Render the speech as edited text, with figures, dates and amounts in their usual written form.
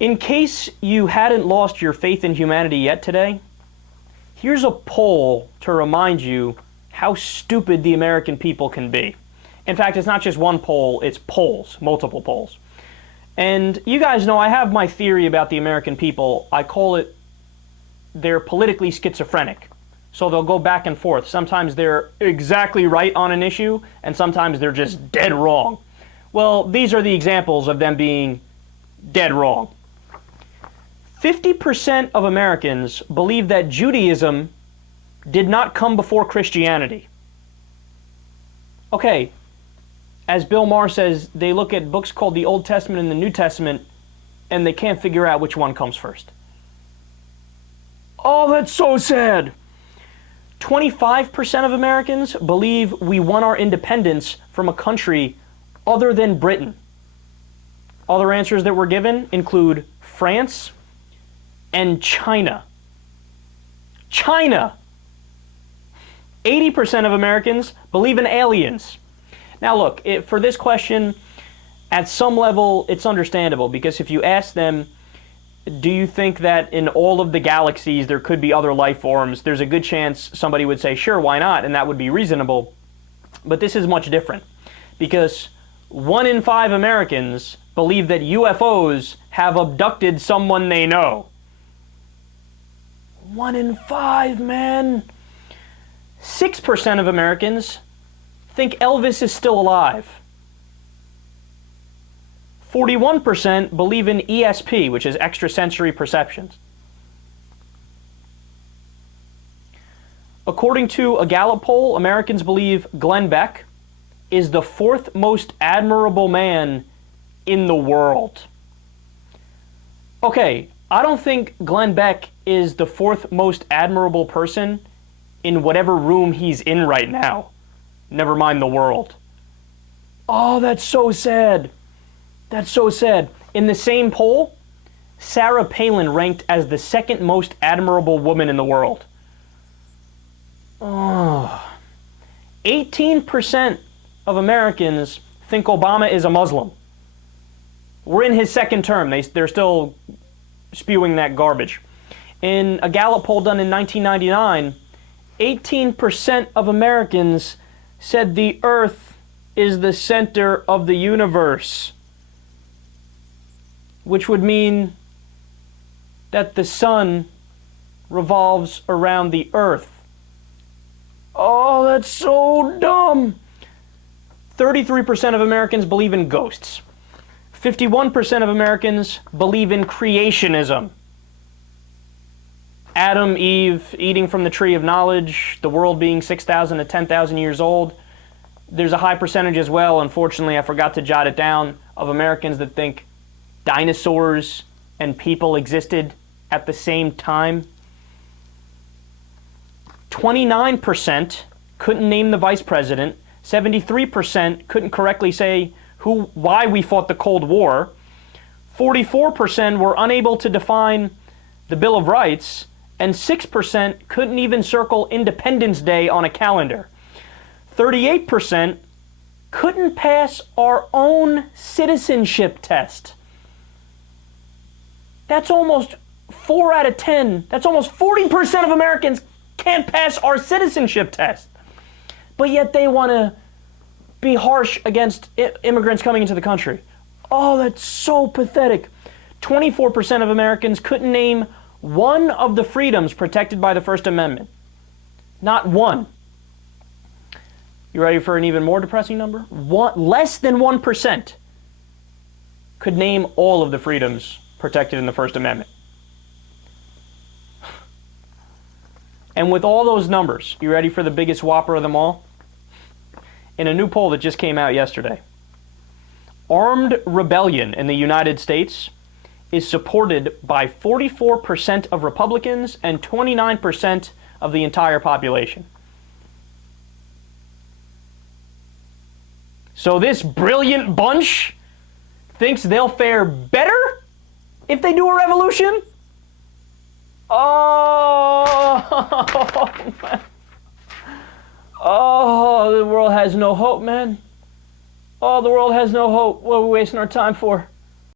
In case you hadn't lost your faith in humanity yet today, here's a poll to remind you how stupid the American people can be. In fact, it's not just one poll, it's polls, multiple polls. And you guys know I have my theory about the American people. I call it they're politically schizophrenic. So they'll go back and forth. Sometimes they're exactly right on an issue, and sometimes they're just dead wrong. Well, these are the examples of them being dead wrong. 50% of Americans believe that Judaism did not come before Christianity. Okay, as Bill Maher says, they look at books called the Old Testament and the New Testament, and they can't figure out which one comes first. Oh, that's so sad. 25% of Americans believe we won our independence from a country other than Britain. Other answers that were given include France and China. China! 80% of Americans believe in aliens. Now look, for this question, at some level, it's understandable, because if you ask them, do you think that in all of the galaxies there could be other life forms, there's a good chance somebody would say, sure, why not? And that would be reasonable. But this is much different, because 1 in 5 Americans believe that UFOs have abducted someone they know. 1 in 5, man. 6% of Americans think Elvis is still alive. 41% believe in ESP, which is extrasensory perceptions. According to a Gallup poll, Americans believe Glenn Beck is the 4th most admirable man in the world. Okay, I don't think Glenn Beck is the 4th most admirable person in whatever room he's in right now. Never mind the world. Oh, that's so sad. That's so sad. In the same poll, Sarah Palin ranked as the 2nd most admirable woman in the world. Oh. 18% of Americans think Obama is a Muslim. We're in his 2nd term. They're still spewing that garbage. In a Gallup poll done in 1999, 18% of Americans said the Earth is the center of the universe, which would mean that the sun revolves around the Earth. Oh, that's so dumb. 33% of Americans believe in ghosts. 51% of Americans believe in creationism. Adam, Eve, eating from the tree of knowledge, the world being 6,000 to 10,000 years old. There's a high percentage as well, unfortunately, I forgot to jot it down, of Americans that think dinosaurs and people existed at the same time. 29% couldn't name the vice president. 73% couldn't correctly say why we fought the Cold War. 44% were unable to define the Bill of Rights, and 6% couldn't even circle Independence Day on a calendar. 38% couldn't pass our own citizenship test. That's almost 4 out of 10. That's almost 40% of Americans can't pass our citizenship test. But yet they want to be harsh against immigrants coming into the country. Oh, that's so pathetic. 24% of Americans couldn't name one of the freedoms protected by the First Amendment. Not one. You ready for an even more depressing number? Less than 1% could name all of the freedoms protected in the First Amendment. And with all those numbers, you ready for the biggest whopper of them all? In a new poll that just came out yesterday, armed rebellion in the United States is supported by 44% of Republicans and 29% of the entire population. So this brilliant bunch thinks they'll fare better if they do a revolution? Oh, man. Oh, the world has no hope, man. Oh, the world has no hope. What are we wasting our time for?